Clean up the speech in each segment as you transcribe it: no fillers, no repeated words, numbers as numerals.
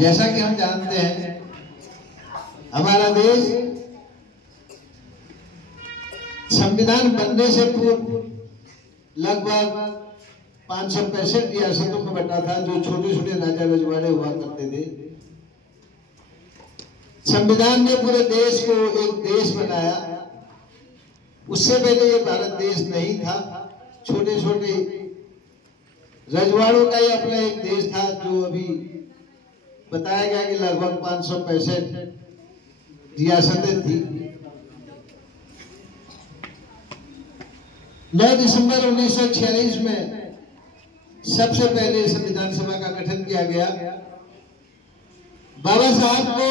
जैसा कि हम जानते हैं हमारा देश संविधान बनने से पूर्व लगभग 565 रियासतों में बटा था, जो छोटे छोटे राजा रजवाड़े हुआ करते थे। संविधान ने पूरे देश को एक देश बनाया। उससे पहले ये भारत देश नहीं था, छोटे छोटे रजवाड़ों का ही अपना एक देश था, जो अभी बताया गया कि लगभग 565 रियासतें थी। 9 दिसंबर 1946 में सबसे पहले संविधान सभा का गठन किया गया। बाबा साहब को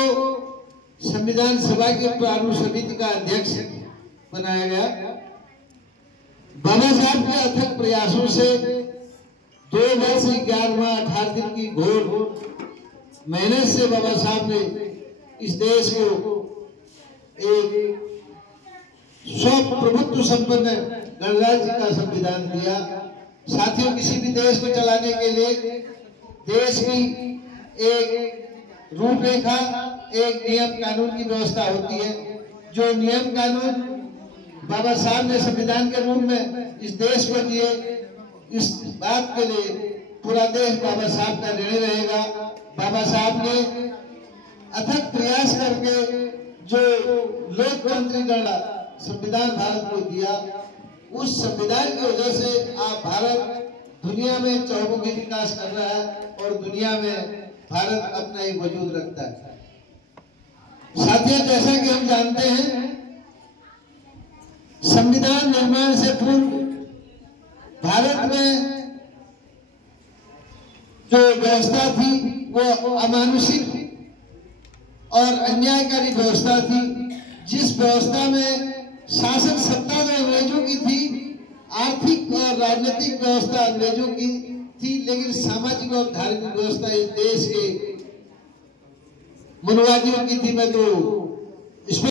संविधान सभा की प्रारूप समिति का अध्यक्ष बनाया गया। बाबा साहब के अथक प्रयासों से 2 वर्ष 11 माह 18 दिन की घोर मेहनत से बाबा साहब ने इस देश को एक स्वप्रभुत्व संपन्न गणराज्य का संविधान दिया। साथियों, किसी भी देश को चलाने के लिए देश की एक रूपरेखा, एक नियम कानून की व्यवस्था होती है। जो नियम कानून बाबा साहब ने संविधान के रूप में इस देश को दिए, इस बात के लिए पूरा देश बाबा साहब का ऋणी रहेगा। बाबा साहब ने अथक प्रयास करके जो लोकतांत्रिक गणराज्य संविधान भारत को दिया, उस संविधान की वजह से आज भारत दुनिया में चौमुखी विकास कर रहा है और दुनिया में भारत अपना एक वजूद रखता है। साथियों, जैसा कि हम जानते हैं संविधान निर्माण से पूर्व भारत में जो व्यवस्था थी वो अमानुषिक और अन्यायकारी व्यवस्था थी, जिस व्यवस्था में शासन सत्ता तो अंग्रेजों की थी, आर्थिक और राजनीतिक व्यवस्था अंग्रेजों की थी, लेकिन सामाजिक और धार्मिक व्यवस्था इस देश के मनवादियों की थी। मैं तो इसमें